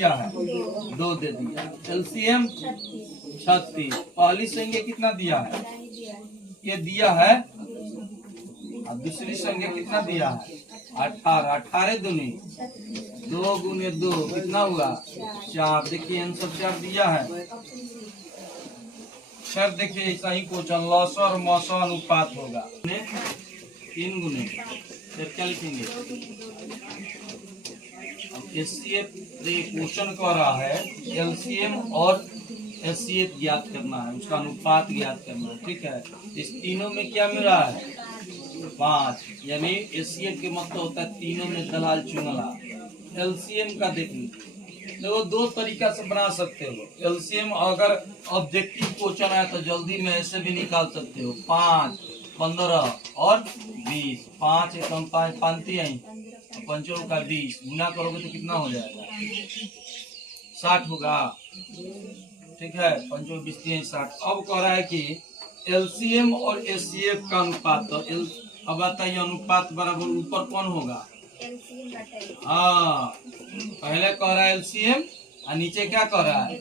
दिया है? 2 दे दिया। एलसीएम 36। पहली संख्या कितना दिया है? ये दिया है। और दूसरी संख्या कितना दिया है? 18। 18 दूनी 2 गुने 2 कितना हुआ? 4। देखिए आंसर 4 दिया है। सर देखिए ऐसा ही क्वेश्चन लॉसर और मौसर अनुपात होगा। 3 गुने फिर क्या लिखेंगे? एचसीएफ क्वेश्चन कह रहा है एलसीएम और एचसीएफ ज्ञात करना है, उसका अनुपात ज्ञात करना है। ठीक है, इस तीनों में क्या मिल रहा है? 5। यानी एचसीएफ के मतलब होता है तीनों में दलाल चुंगला। एलसीएम का देखिए तो 2 तरीका से बना सकते हो। एलसीएम अगर ऑब्जेक्टिव क्वेश्चन है तो जल्दी में ऐसे भी निकाल सकते हो। 5, 15 और 20। 5 एकम 5 पांती है, 5 का 20 गुना करोगे तो कितना हो जाएगा? 60 होगा। ठीक है, 5 20 60। अब कह रहा है कि एलसीएम और एचसीएफ का अनुपात। तो अब बताइए अनुपात बराबर ऊपर कौन होगा? हाँ, पहले कह रहा है एलसीएम और नीचे क्या कह रहा है?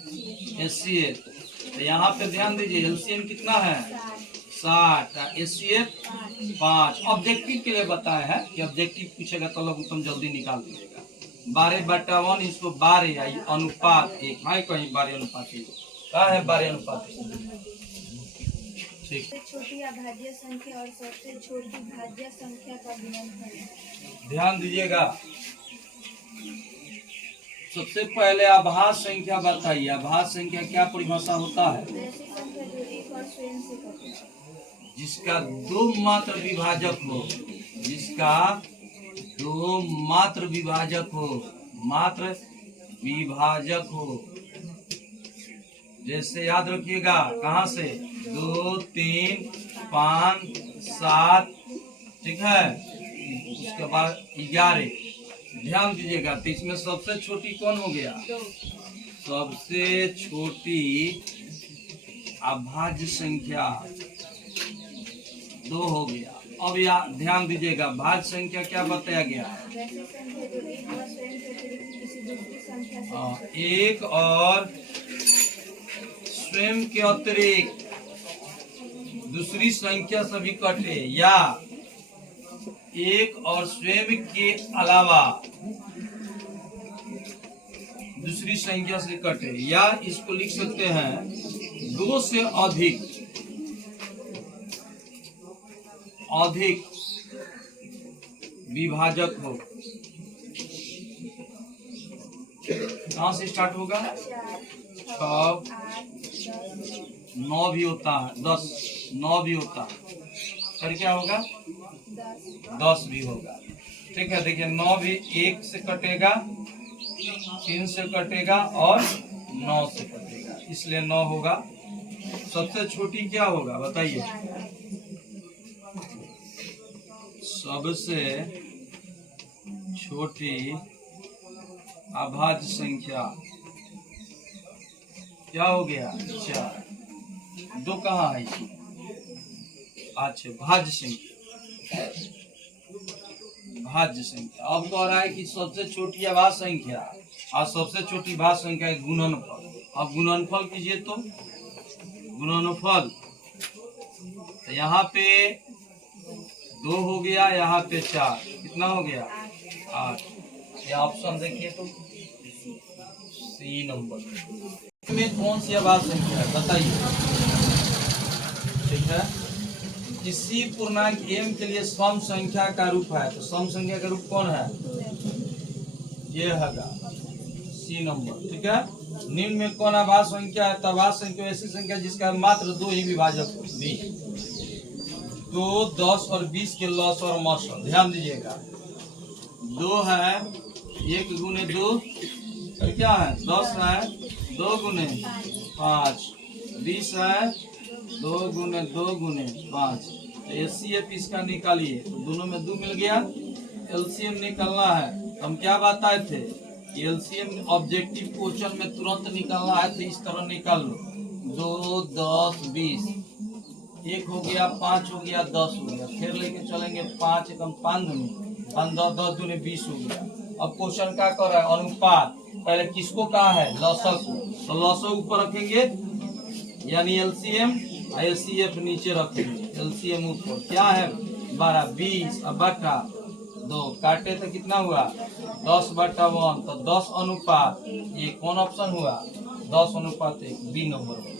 एचसीएफ। तो यहाँ पे ध्यान दीजिए एलसीएम कितना है? 60। एचसीएफ 5। ऑब्जेक्टिव के लिए बताया है कि ऑब्जेक्टिव पूछेगा तो लघुत्तम जल्दी निकाल दीजिएगा। 12/1 इसको 12 आई अनुपात 1 है, कहीं 12 अनुपात 1 क्या है? 12 अनुपात 1। ठीक, सबसे छोटी अभाज्य संख्या और सबसे छोटी भाज्य संख्या का गुणनफल। ध्यान दीजिएगा। सबसे पहले अभाज्य संख्या बताइए। अभाज्य संख्या क्या परिभाषा होता है? ऐसी संख्या जो एक और स्वयं से कटे, जिसका 2 मात्र विभाजक हो। जिसका 2 मात्र विभाजक हो। मात्र विभाजक हो। जैसे याद रखिएगा कहाँ से? 2, 3, 5, 7। ठीक है, उसके बाद 11। ध्यान दीजिएगा तो इसमें सबसे छोटी कौन हो गया? सबसे छोटी अभाज्य संख्या 2 हो गया। अब यहाँ ध्यान दीजिएगा भाज्य संख्या क्या बताया गया? वैसी संख्या जो एक और स्वयं से अतिरिक्त किसी दूसरी संख्या से कटे। एक और स्वयं के अतिरिक्त दूसरी संख्या से भी कटे, या एक और स्वयं के अलावा दूसरी संख्या से कटे, या इसको लिख सकते हैं 2 से अधिक विभाजक हो। कहाँ से स्टार्ट होगा? 6, 9 भी होता है, 10, 9 भी होता है, फिर क्या होगा? 10 भी होगा। ठीक है, देखिए 9 भी 1 से कटेगा, 3 से कटेगा और 9 से कटेगा, इसलिए 9 होगा। सबसे छोटी क्या होगा बताइए? सबसे छोटी अभाज्य संख्या क्या हो गया? 4। 2 कहाँ है? अच्छा, भाज्य संख्या। भाज्य संख्या। अब कह रहा है कि सबसे छोटी अभाज्य संख्या और सबसे छोटी भाज्य संख्या है गुणनफल। अब गुणनफल कीजिए तो गुणनफल तो यहाँ पे 2 हो गया, यहाँ पे 4, कितना हो गया? 8। ये ऑप्शन देखिए तो सी नंबर में कौन सी अभाज्य संख्या है बताइए? ठीक है, किसी पूर्णांक m के लिए सम संख्या का रूप है, तो सम संख्या का रूप कौन है? ये है सी नंबर। ठीक है, निम्न में कौन अभाज्य संख्या है? अभाज्य संख्या ऐसी संख्या जिसका मात्र 2 ही विभाजक हो। 2, 10 और 20 के लॉस और मौसम। ध्यान दीजिएगा 2 है, 1 गुने 2 क्या है? 10 है, 2 गुने 5, 20 है, 2 गुने 2 गुने 5। एचसीएफ इसका निकालिए तो दोनों में 2 मिल गया। एलसीएम निकालना है, हम क्या बताए थे? एलसीएम ऑब्जेक्टिव क्वेश्चन में तुरंत निकालना है तो इस तरह निकाल लो। 2, 10, 20, 1 हो गया, 5 हो गया, 10 हो गया, फिर लेके चलेंगे 5 एकम 5 दूनी 5, 10 दूनी 20 हो गया। अब क्वेश्चन क्या कर रहा है? अनुपात पहले किसको कहा है, लसक को, तो लसक ऊपर रखेंगे यानी एलसीएम, एलसीएफ नीचे रखेंगे, एलसीएम ऊपर क्या है 12, 20 अब बटा 2 काटे तो कितना हुआ 10/1, तो 10 अनुपात ये कौन ऑप्शन हुआ 10 अनुपात 1, बी नंबर।